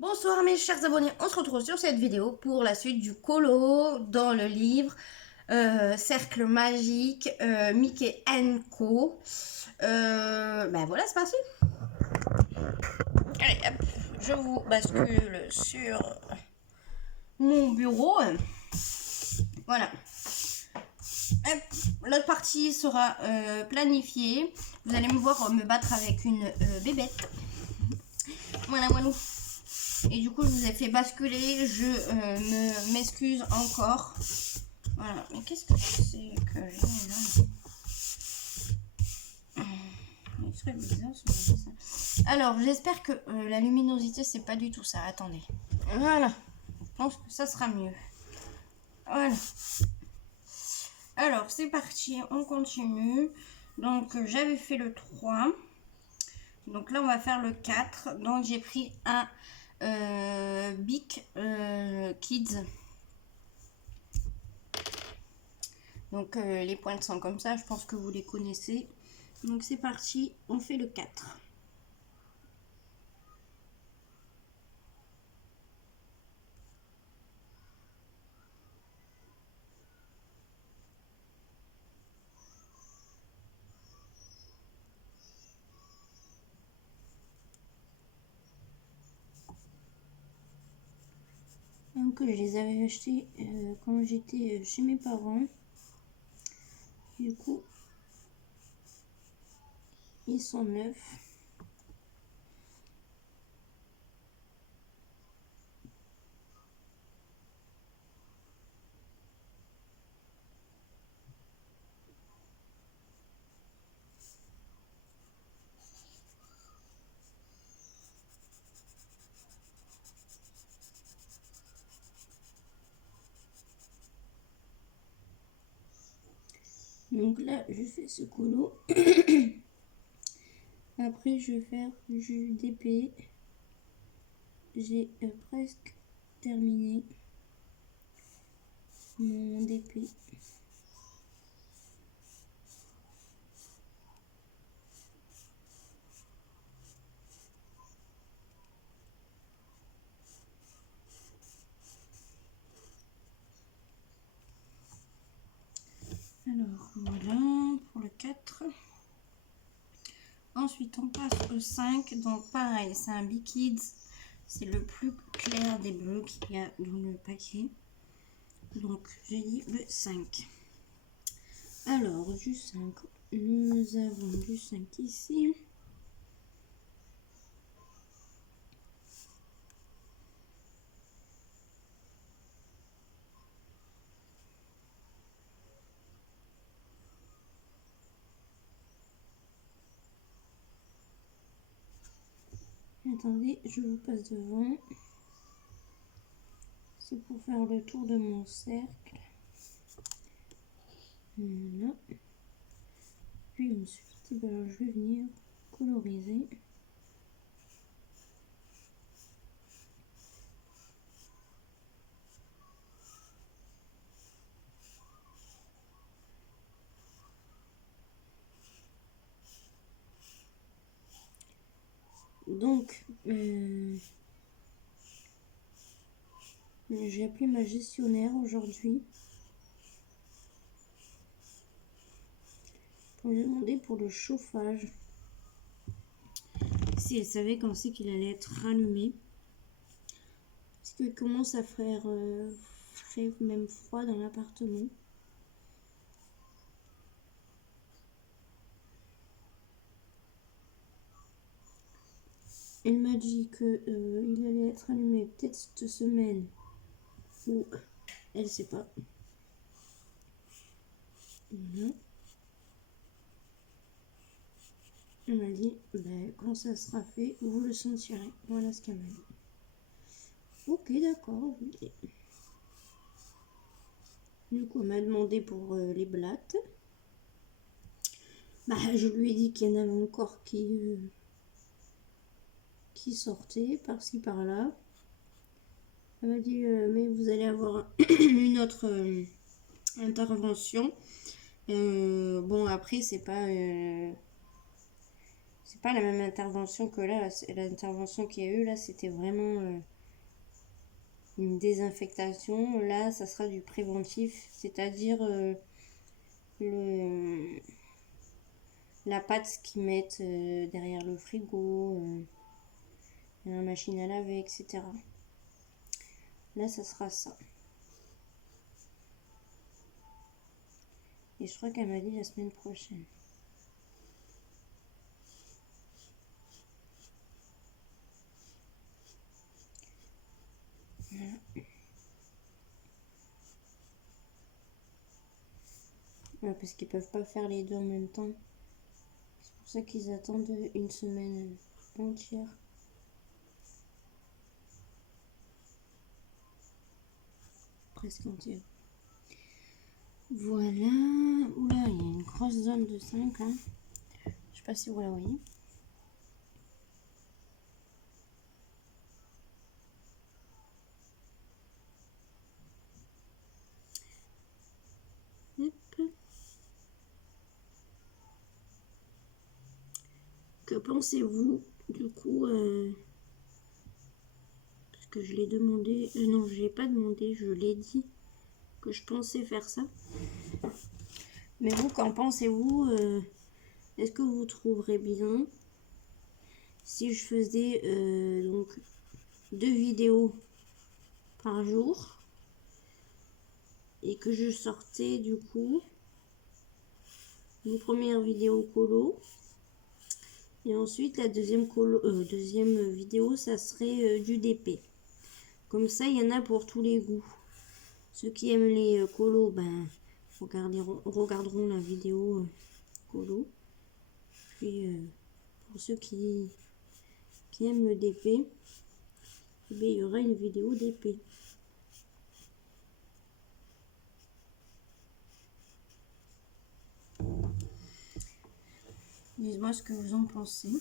Bonsoir mes chers abonnés, on se retrouve sur cette vidéo pour la suite du colo dans le livre Cercle Magique Mickey Co. Ben voilà, c'est parti. Allez, hop, je vous bascule sur mon bureau. Voilà. L'autre partie sera planifiée. Vous allez me voir me battre avec une bébête. Voilà, voilà. Et du coup, je vous ai fait basculer. Je m'excuse encore. Voilà. Mais qu'est-ce que c'est que j'ai là? Il serait bizarre ce dessin. Alors, j'espère que la luminosité, c'est pas du tout ça. Attendez. Voilà. Je pense que ça sera mieux. Voilà. Alors, c'est parti. On continue. Donc, j'avais fait le 3. Donc là, on va faire le 4. Donc, j'ai pris un Big Kids. Donc les pointes sont comme ça, je pense que vous les connaissez. Donc c'est parti, on fait le 4. Donc je les avais achetés quand j'étais chez mes parents. Du coup, ils sont neufs. Donc là, je fais ce colo. Après, je vais faire du DP. J'ai presque terminé mon DP. Alors voilà pour le 4. Ensuite, on passe au 5. Donc pareil, c'est un Big Kids. C'est le plus clair des bleus qu'il y a dans le paquet. Donc j'ai dit le 5. Alors du 5, nous avons du 5 ici. Attendez, je vous passe devant. C'est pour faire le tour de mon cercle. Voilà. Puis ensuite, ben, je vais venir coloriser. Donc, j'ai appelé ma gestionnaire aujourd'hui pour lui demander pour le chauffage si elle savait quand c'est qu'il allait être rallumé. Parce qu'il commence à faire même froid dans l'appartement. Elle m'a dit que il allait être allumé peut-être cette semaine ou elle sait pas. Voilà. Elle m'a dit ben, quand ça sera fait, vous le sentirez. Voilà ce qu'elle m'a dit. Ok, d'accord, oui. Du coup, elle m'a demandé pour les blattes. Bah, je lui ai dit qu'il y en avait encore qui sortaient par-ci par-là. Elle m'a dit mais vous allez avoir une autre intervention. Bon après c'est c'est pas la même intervention que là. L'intervention qu'il y a eu là, c'était vraiment une désinfectation. Là, ça sera du préventif, c'est-à-dire le la pâte qu'ils mettent derrière le frigo, la machine à laver, etc. Là, ça sera ça. Et je crois qu'elle m'a dit la semaine prochaine. Voilà. Ouais, parce qu'ils peuvent pas faire les deux en même temps. C'est pour ça qu'ils attendent une semaine entière. Presque entière. Voilà. Oula, il y a une grosse zone de 5 là. Je sais pas si vous la voyez. Hop. Que pensez-vous du coup parce que je l'ai demandé. Non, je l'ai pas demandé, je l'ai dit que je pensais faire ça. Mais vous, qu'en pensez-vous est-ce que vous trouverez bien si je faisais donc 2 vidéos par jour et que je sortais du coup une première vidéo colo et ensuite la deuxième vidéo ça serait du DP. Comme ça il y en a pour tous les goûts. Ceux qui aiment les colos ben regarderont la vidéo colo. Puis pour ceux qui aiment le DP, eh bien, il y aura une vidéo DP. Dites-moi ce que vous en pensez.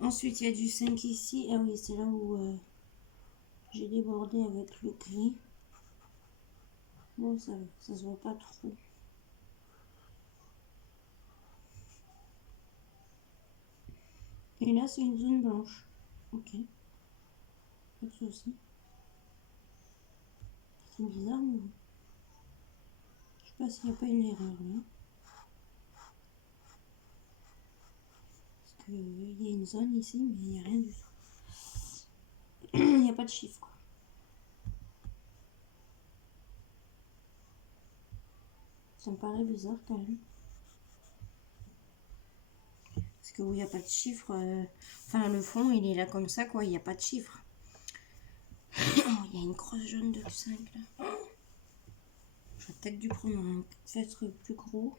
Ensuite, il y a du 5 ici. Ah oui, c'est là où j'ai débordé avec le gris. Bon, ça se voit pas trop. Et là, c'est une zone blanche. Ok. Pas de souci. C'est bizarre, mais bon. Je sais pas s'il n'y a pas une erreur là. Parce qu'il y a une zone ici, mais il n'y a rien du tout. Il n'y a pas de chiffre. Ça me paraît bizarre quand même. Parce que où il n'y a pas de chiffre. Enfin, le fond, il est là comme ça, quoi. Il n'y a pas de chiffre. Oh, il y a une crosse jaune de 5 là. J'aurais peut-être dû prendre un feutre plus gros.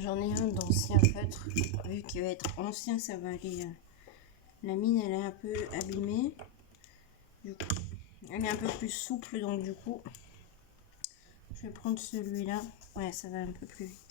J'en ai un d'ancien feutre. Vu qu'il va être ancien, ça va aller. La mine, elle est un peu abîmée. Du coup, elle est un peu plus souple, donc du coup, je vais prendre celui-là. Ouais, ça va un peu plus vite.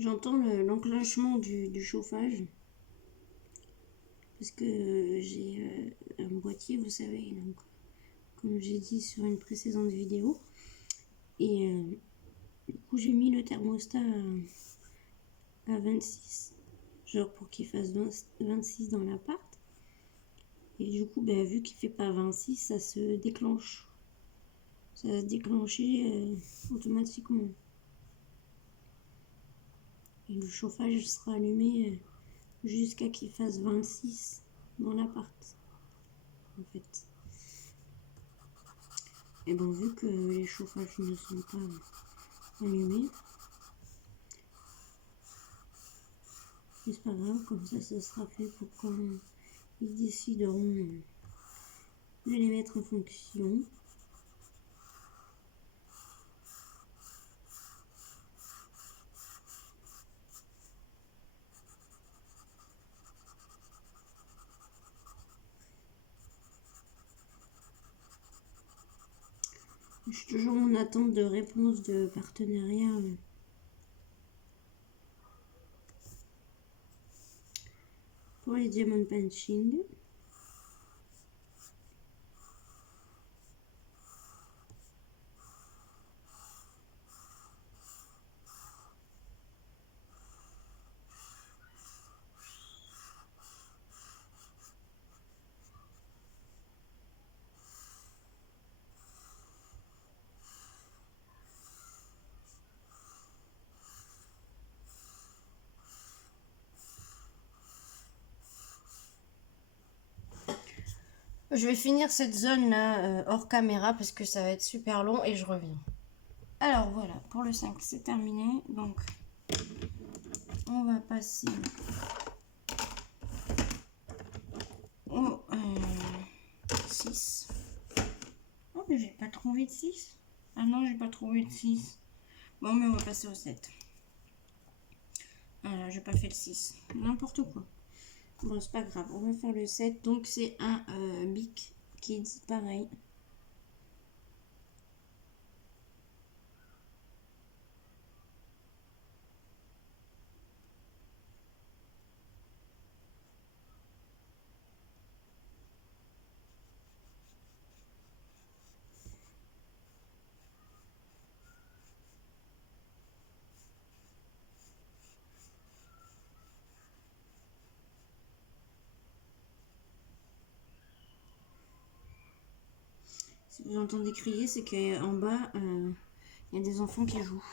J'entends l'enclenchement du chauffage. parce que j'ai un boîtier, vous savez, donc comme j'ai dit sur une précédente vidéo. Et du coup, j'ai mis le thermostat à 26, genre pour qu'il fasse 26 dans l'appart. Et du coup, ben, vu qu'il fait pas 26, ça se déclenche. Ça va se déclencher automatiquement. Et le chauffage sera allumé jusqu'à qu'il fasse 26 dans l'appart, en fait. Et bon, vu que les chauffages ne sont pas allumés, c'est pas grave, comme ça sera fait pour quand ils décideront de les mettre en fonction. Je suis toujours en attente de réponse de partenariat pour les diamond punching. Je vais finir cette zone là hors caméra parce que ça va être super long et je reviens. Alors voilà, pour le 5 c'est terminé. Donc on va passer au 6. Oh mais j'ai pas trouvé de 6. Ah non, j'ai pas trouvé de 6. Bon mais on va passer au 7. Voilà, j'ai pas fait le 6. N'importe quoi. Bon, c'est pas grave, on va faire le 7. Donc c'est un Big Kids, pareil. Si vous entendez crier, c'est qu'en bas, il y a des enfants qui jouent.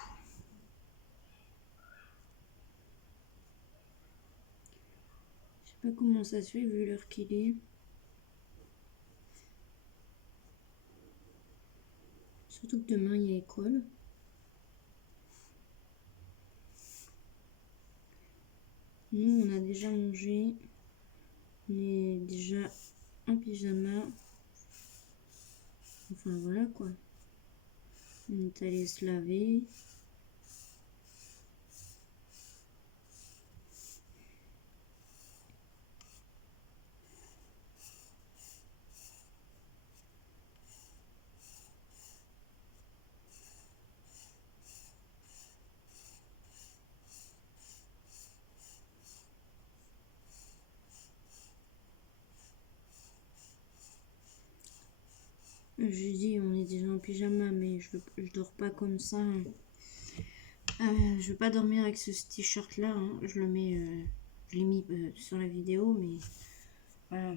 Je sais pas comment ça se fait vu l'heure qu'il est. Surtout que demain, il y a école. Nous, on a déjà mangé. On est déjà en pyjama. Enfin, voilà quoi. On est allé se laver. Je dis, on est déjà en pyjama, mais je dors pas comme ça. Je vais pas dormir avec ce t-shirt là. Hein. Je le mets, je l'ai mis sur la vidéo, mais voilà.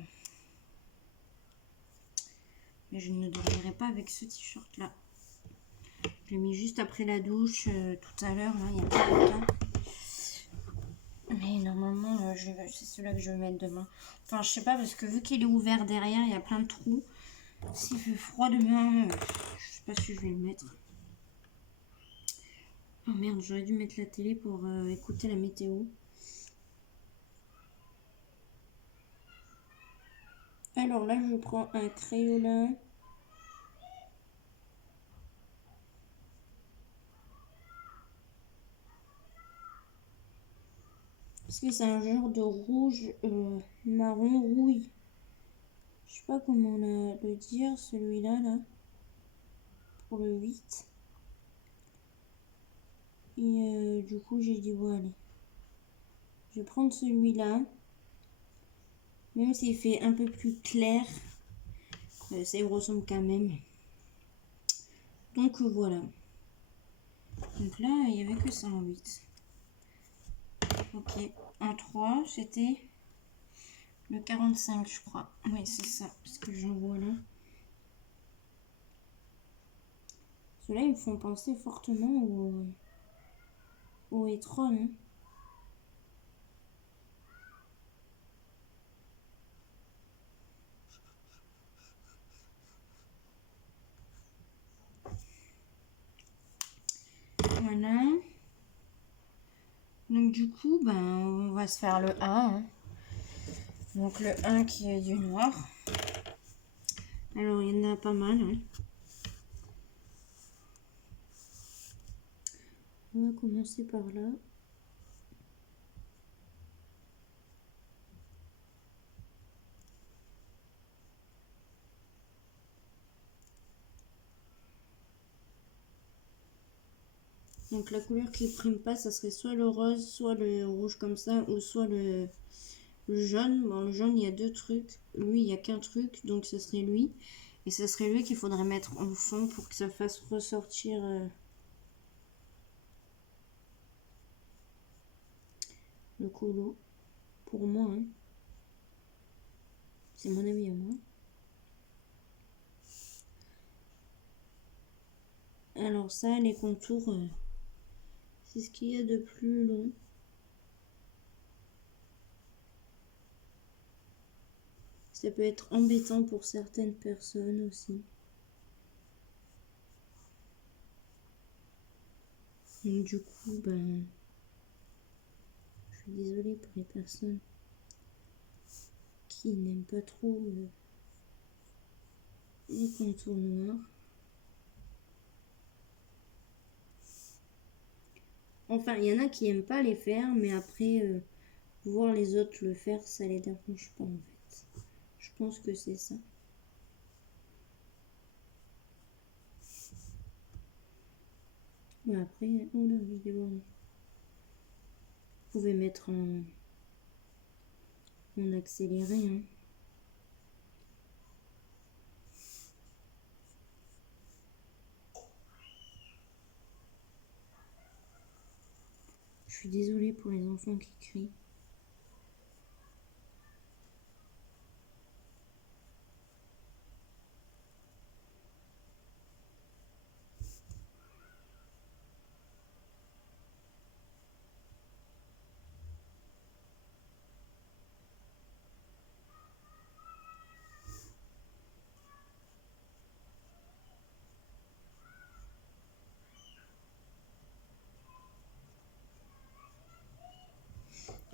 Mais je ne dormirai pas avec ce t-shirt là. Je l'ai mis juste après la douche tout à l'heure, là, il y a pas longtemps. Mais normalement, c'est celui-là que je vais mettre demain. Enfin, je sais pas, parce que vu qu'il est ouvert derrière, il y a plein de trous. S'il fait froid demain, je sais pas si je vais le mettre. Oh merde, j'aurais dû mettre la télé pour écouter la météo. Alors là, je prends un Crayola. Parce que c'est un genre de rouge marron rouille. Je sais pas comment le dire, celui-là, là. Pour le 8. Et du coup, j'ai dit, bon, allez. Je vais prendre celui-là. Même s'il fait un peu plus clair, ça y ressemble quand même. Donc voilà. Donc là, il n'y avait que ça en 8. Ok, en 3, c'était le 45, je crois. Oui, c'est ça, parce que j'en vois là. Ceux-là, ils me font penser fortement au e-tron. Hein. Voilà. Donc du coup, ben, on va se faire le 1. Hein. Donc le 1 qui est du noir. Alors, il y en a pas mal. Hein. On va commencer par là. Donc la couleur qui ne prime pas, ça serait soit le rose, soit le rouge comme ça, ou soit le jaune. Bon, le jaune, il y a 2 trucs. Lui, il n'y a qu'un truc, donc ce serait lui. Et ce serait lui qu'il faudrait mettre en fond pour que ça fasse ressortir le colo. Pour moi, hein. C'est mon avis à moi. Alors ça, les contours, c'est ce qu'il y a de plus long. Ça peut être embêtant pour certaines personnes aussi. Donc du coup, ben, je suis désolée pour les personnes qui n'aiment pas trop les contours noirs. Enfin, il y en a qui n'aiment pas les faire, mais après, voir les autres le faire, ça les dérange pas en fait. Je pense que c'est ça. Mais après, oh là, je déborde. Vous pouvez mettre en accéléré. Hein. Je suis désolée pour les enfants qui crient.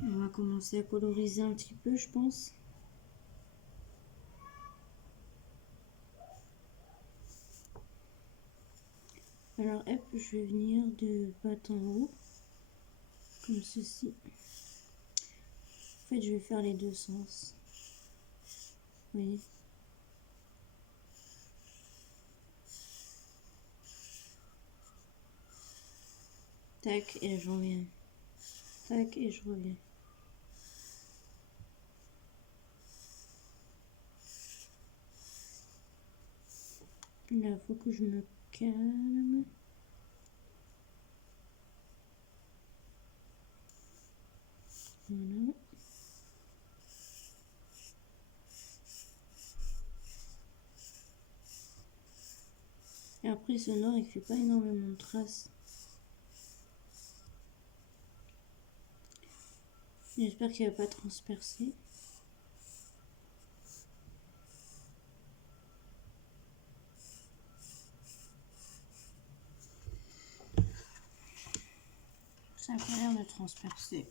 On va commencer à coloriser un petit peu, je pense. Alors, hop, je vais venir de bas en haut, comme ceci. En fait, je vais faire les deux sens. Vous voyez ? Tac, et je reviens. Tac, et je reviens. Là, il faut que je me calme. Voilà. Et après, ce noir, il fait pas énormément de traces. J'espère qu'il va pas transpercer. Ça a pas l'air de transpercer.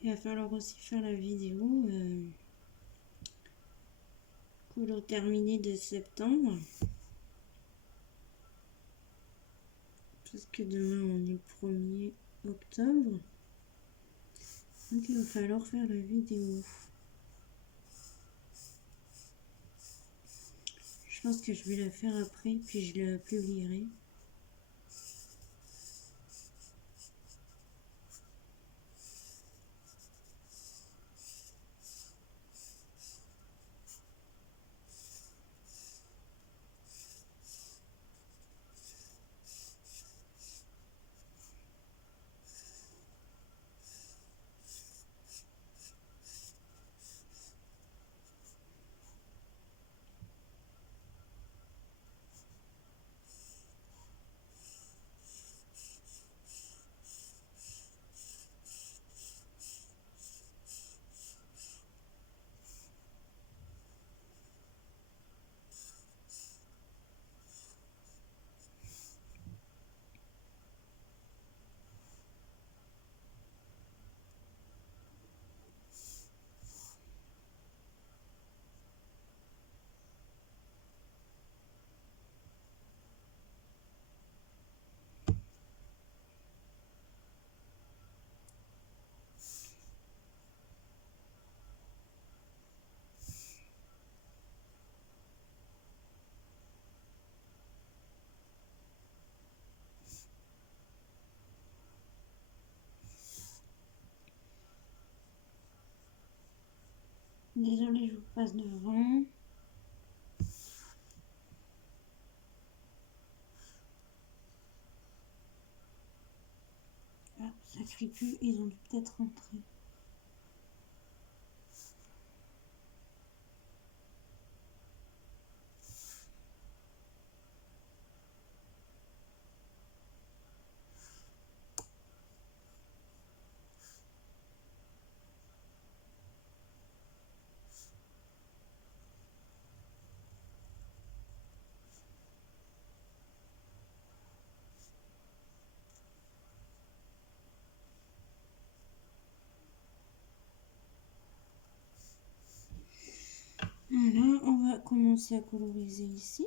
Il va falloir aussi faire la vidéo colo terminé de septembre. Parce que demain on est le 1er octobre. Donc il va falloir faire la vidéo. Je pense que je vais la faire après, puis je la publierai. Désolée, je vous passe devant. Ah, ça crie plus, ils ont dû peut-être rentrer. Voilà, on va commencer à coloriser ici.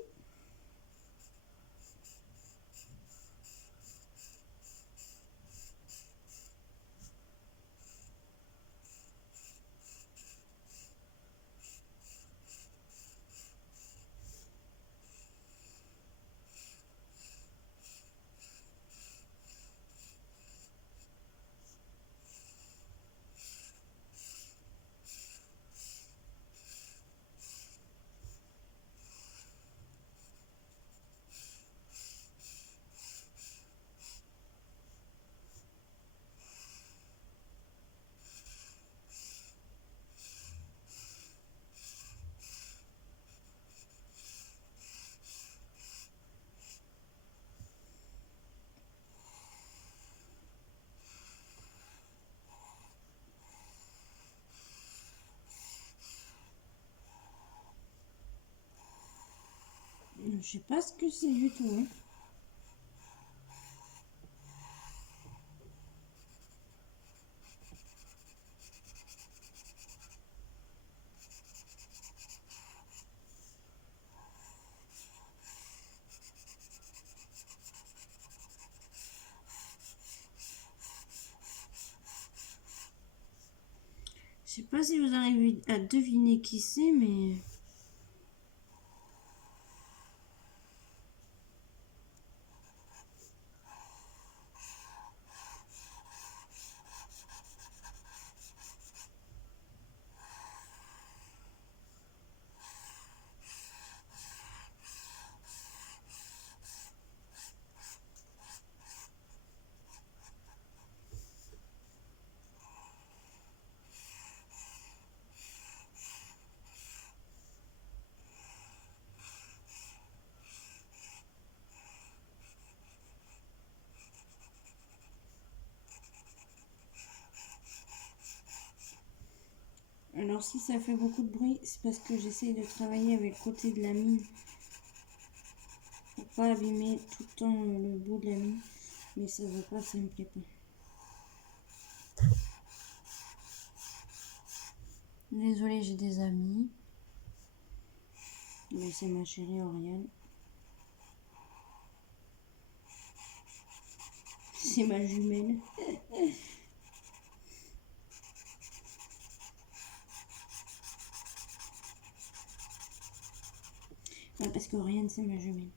Je sais pas ce que c'est du tout. Hein. Je sais pas si vous arrivez à deviner qui c'est, mais... Alors si ça fait beaucoup de bruit, c'est parce que j'essaie de travailler avec le côté de la mine. Pour pas abîmer tout le temps le bout de la mine. Mais ça va pas, ça me plaît pas. Désolée, j'ai des amis. Mais c'est ma chérie Oriane. C'est ma jumelle. Ouais, parce qu'Oriane, c'est ma jumelle.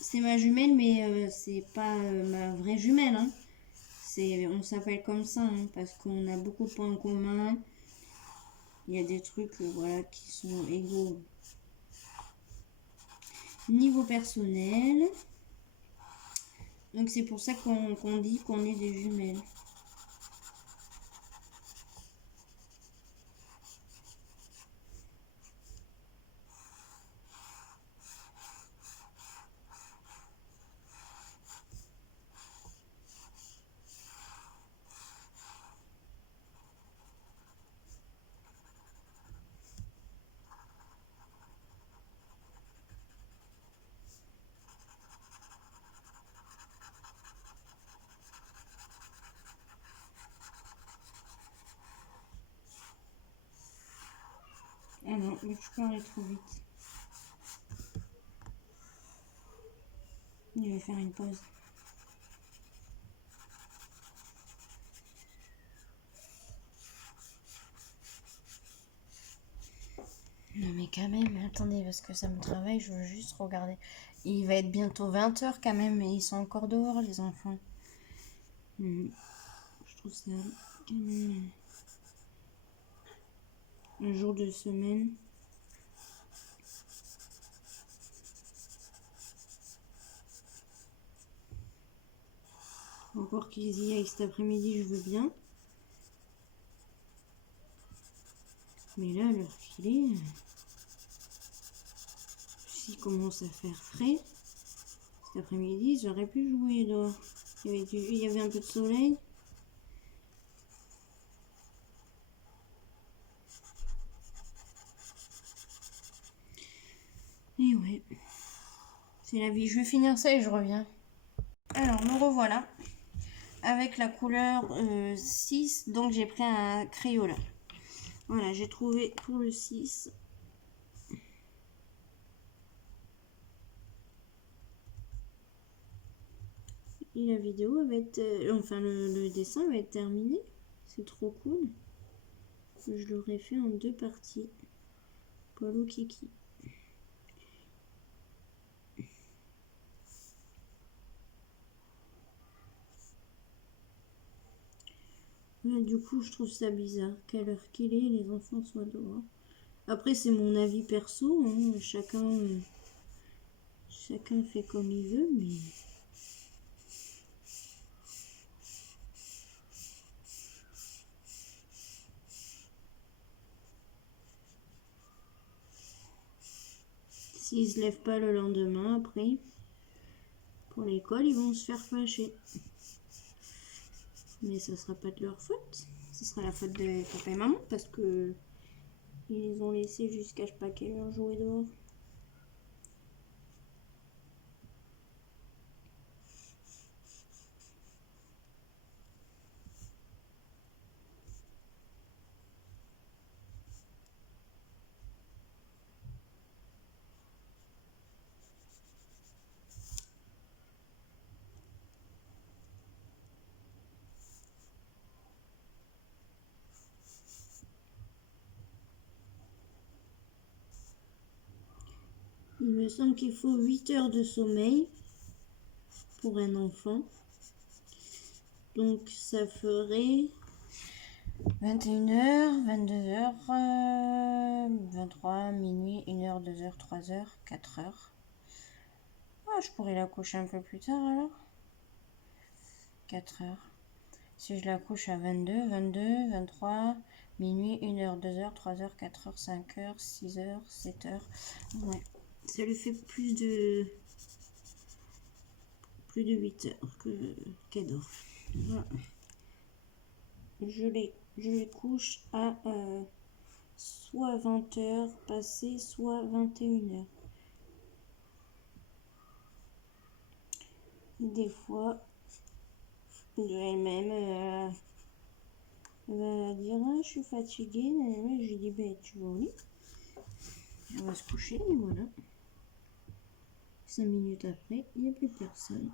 C'est ma jumelle, mais c'est pas ma vraie jumelle. Hein. On s'appelle comme ça, hein, parce qu'on a beaucoup de points en commun. Il y a des trucs voilà, qui sont égaux. Niveau personnel. Donc c'est pour ça qu'on dit qu'on est des jumelles. Ah non, mais je peux aller trop vite. Je vais faire une pause. Non mais quand même, attendez, parce que ça me travaille, je veux juste regarder. Il va être bientôt 20h quand même, et ils sont encore dehors les enfants. Je trouve ça quand même un jour de semaine. Encore qu'ils y aillent cet après-midi, je veux bien. Mais là, à l'heure qu'il est, s'il commence à faire frais, cet après-midi, j'aurais pu jouer dehors. Il y avait un peu de soleil. Et ouais, c'est la vie. Je vais finir ça et je reviens. Alors, me revoilà avec la couleur 6. Donc, j'ai pris un Crayola. Voilà, j'ai trouvé pour le 6. Et la vidéo va être... enfin, le dessin va être terminé. C'est trop cool. Je l'aurais fait en 2 parties. Polo Kiki. Ouais, du coup, je trouve ça bizarre qu'à l'heure qu'il est, les enfants soient dehors. Après, c'est mon avis perso. Hein. Chacun fait comme il veut, mais... S'ils se lèvent pas le lendemain, après, pour l'école, ils vont se faire fâcher. Mais ça sera pas de leur faute. Ce sera la faute de papa et maman, parce que ils les ont laissés jusqu'à je sais pas quelle heure jouer dehors. Il me semble qu'il faut 8 heures de sommeil pour un enfant. Donc ça ferait 21h, 22h, 23, minuit, 1h, 2h, 3h, 4h. Ah, je pourrais la coucher un peu plus tard alors. 4h. Si je la couche à 22, 23, minuit, 1h, 2h, 3h, 4h, 5h, 6h, 7h. Ouais. Ça lui fait plus de 8 heures qu'elle dort. Voilà. Je les couche à soit 20h passées, soit 21h. Des fois, de elle-même, elle va dire ah, je suis fatiguée. Je lui dis ben, tu vas au lit. On va se coucher et voilà. 5 minutes après, il n'y a plus personne.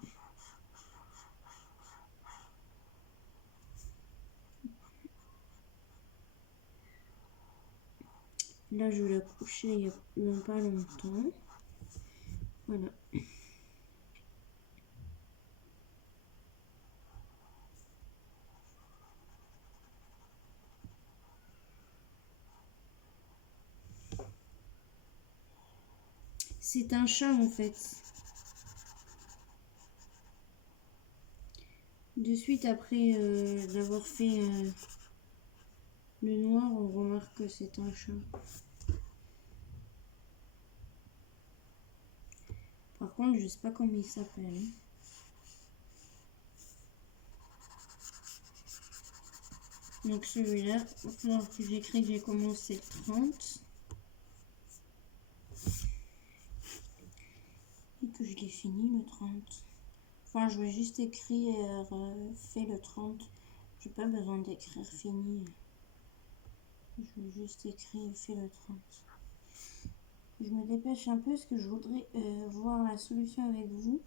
Là, je l'ai couché il n'y a pas longtemps. Voilà. C'est un chat en fait. De suite après d'avoir fait le noir, on remarque que c'est un chat. Par contre, je sais pas comment il s'appelle. Donc celui-là, il va falloir que j'écris que j'ai commencé le 30. Et que je l'ai fini le 30. Enfin, je vais juste écrire fait le 30. J'ai pas besoin d'écrire fini. Je vais juste écrire fait le 30. Je me dépêche un peu parce que je voudrais voir la solution avec vous.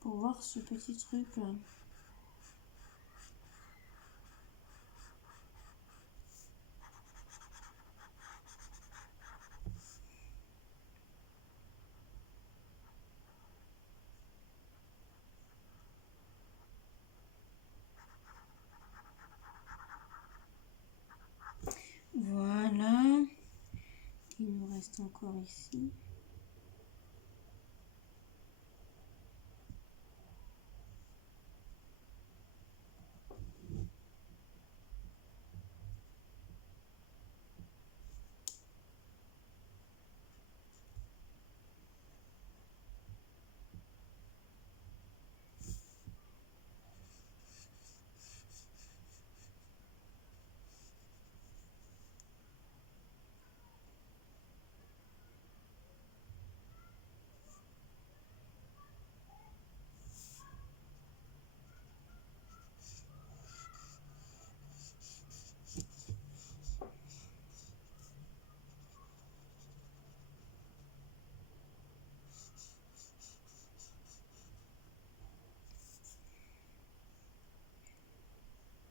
Pour voir ce petit truc là. Voilà. Il nous reste encore ici.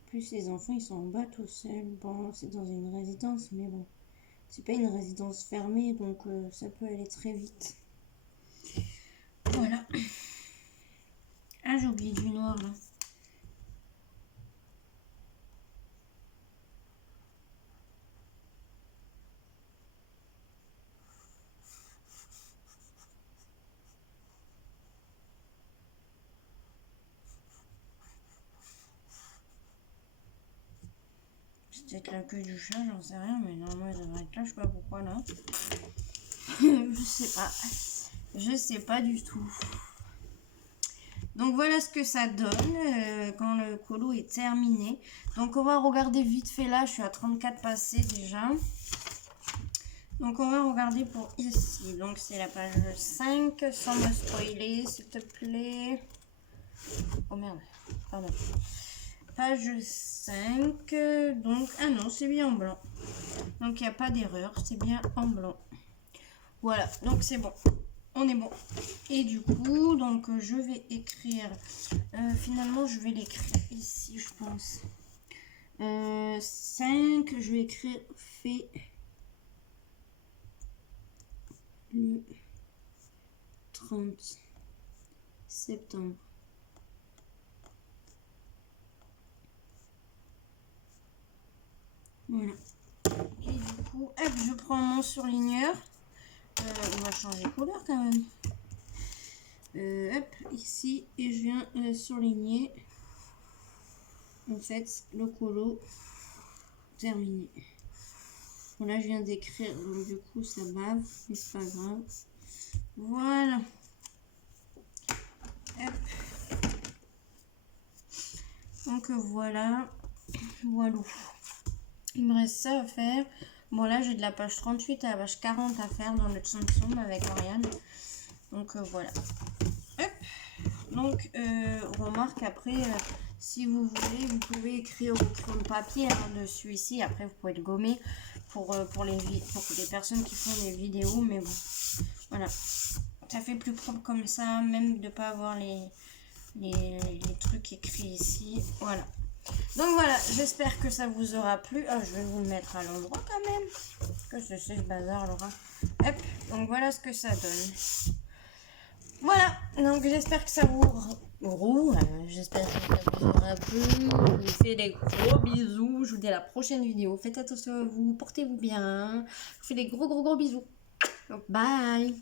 Plus les enfants ils sont en bas tout seuls. Bon, c'est dans une résidence, mais bon, c'est pas une résidence fermée, donc ça peut aller très vite. Voilà. Ah, j'ai oublié du noir là. C'est peut-être la queue du chat, j'en sais rien, mais normalement elle devrait être là, je sais pas pourquoi là. Je sais pas. Je sais pas du tout. Donc voilà ce que ça donne quand le colo est terminé. Donc on va regarder vite fait là, je suis à 34 passés déjà. Donc on va regarder pour ici. Donc c'est la page 5, sans me spoiler s'il te plaît. Oh merde, pardon. Page 5, donc, ah non, c'est bien en blanc. Donc il n'y a pas d'erreur, c'est bien en blanc. Voilà, donc c'est bon. On est bon. Et du coup, donc je vais écrire, finalement je vais l'écrire ici, je pense. 5, je vais écrire fait le 30 septembre. Voilà. Et du coup, hop, je prends mon surligneur. On va changer de couleur quand même. Hop, ici, et je viens surligner en fait le colo terminé. Voilà, je viens d'écrire, donc du coup ça bave, mais c'est pas grave. Voilà. Hop. Donc voilà. Voilà. Il me reste ça à faire. Bon là j'ai de la page 38 à la page 40 à faire dans le Samsung avec Oriane. Donc voilà. Hop. Donc remarque après, si vous voulez, vous pouvez écrire au crayon de papier dessus ici. Après vous pouvez le gommer pour les personnes qui font des vidéos. Mais bon, voilà. Ça fait plus propre comme ça, même de pas avoir les trucs écrits ici. Voilà. Donc voilà, j'espère que ça vous aura plu. Ah, je vais vous le mettre à l'endroit quand même. Que c'est ce bazar, Laura. Hop, donc voilà ce que ça donne. Voilà, donc j'espère que ça j'espère que ça vous aura plu. Je vous fais des gros bisous. Je vous dis à la prochaine vidéo. Faites attention à vous, portez-vous bien. Je vous fais des gros bisous. Donc bye.